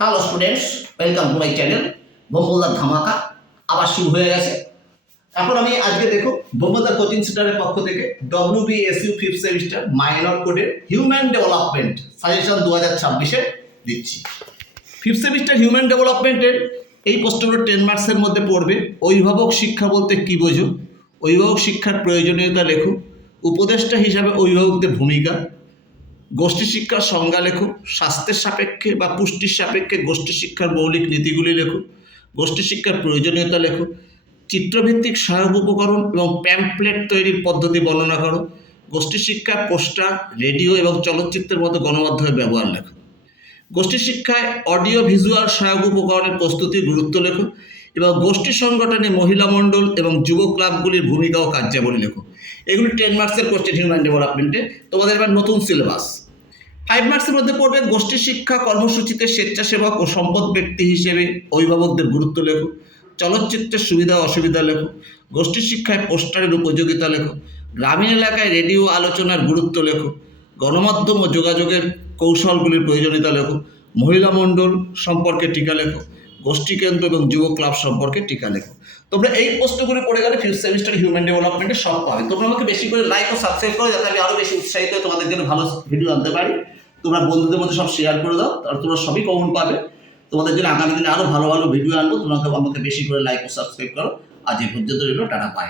Hello students, welcome to my channel. বোম্বলদার ধামাকা আবার শুরু হয়ে গেছে। এখন আমি আজকে দেখো বোম্বলদার কোচিং সেন্টারের পক্ষ থেকে WBSU ফিফথ সেমিস্টার মাইনর কোডের হিউম্যান ডেভেলপমেন্ট সাজেশন 2026-এ দিচ্ছি। ফিফথ সেমিস্টার হিউম্যান ডেভেলপমেন্টের এই প্রশ্নগুলো 10 মার্কসের মধ্যে পড়বে। অভিভাবক শিক্ষা বলতে কী বোঝো, অভিভাবক শিক্ষার প্রয়োজনীয়তা লেখো, উপদেষ্টা হিসাবে অভিভাবকদের ভূমিকা, গোষ্ঠী শিক্ষার সংজ্ঞা লেখো, স্বাস্থ্যের সাপেক্ষে বা পুষ্টির সাপেক্ষে গোষ্ঠী শিক্ষার মৌলিক নীতিগুলি লেখো, গোষ্ঠী শিক্ষার প্রয়োজনীয়তা লেখো, চিত্রভিত্তিক সহায়ক উপকরণ এবং প্যাম্পলেট তৈরির পদ্ধতি বর্ণনা করো, গোষ্ঠী শিক্ষায় পোস্টার, রেডিও এবং চলচ্চিত্রের মতো গণমাধ্যমের ব্যবহার লেখো, গোষ্ঠী শিক্ষায় অডিও ভিজুয়াল সহায়ক উপকরণের প্রস্তুতির গুরুত্ব লেখো এবং গোষ্ঠী সংগঠনে মহিলা মণ্ডল এবং যুব ক্লাবগুলির ভূমিকা ও কার্যাবলী লেখো। এগুলি 10 মার্কসের কোশ্চেন হিউম্যান ডেভেলপমেন্টে। তোমাদের এবার নতুন সিলেবাস। 5 মার্কসের মধ্যে পড়বে গোষ্ঠী শিক্ষা কর্মসূচিতে স্বেচ্ছাসেবক ও সম্পদ ব্যক্তি হিসেবে অভিভাবকদের গুরুত্ব লেখো, চলচ্চিত্রের সুবিধা অসুবিধা লেখো, গোষ্ঠী শিক্ষায় পোস্টারের উপযোগিতা লেখো, গ্রামীণ এলাকায় রেডিও আলোচনার গুরুত্ব লেখো, গণমাধ্যম ও যোগাযোগের কৌশলগুলির প্রয়োজনীয়তা লেখো, মহিলা মণ্ডল সম্পর্কে টিকা লেখো, গোষ্ঠী কেন্দ্র এবং যুব ক্লাব সম্পর্কে টিকা লেখো। তোমরা এই প্রশ্নগুলি পড়ে গেলে ফিফথ সেমিস্টার হিউম্যান ডেভেলপমেন্টে সব পাবে। তোমরা আমাকে বেশি করে লাইক ও সাবস্ক্রাইব করো, যাতে আমি আরও বেশি উৎসাহিত হয়ে তোমাদের জন্য ভালো ভিডিও আনতে পারি। তোমরা বন্ধুদের মধ্যে সব শেয়ার করে দাও, আর তোমরা সবই কমন পাবে। তোমাদের জন্য আগামী দিনে আরও ভালো ভালো ভিডিও আনবো। তোমাকে আমাকে বেশি করে লাইক ও সাবস্ক্রাইব করো। আজ এই পর্যন্ত রইল, টাটা, বাই।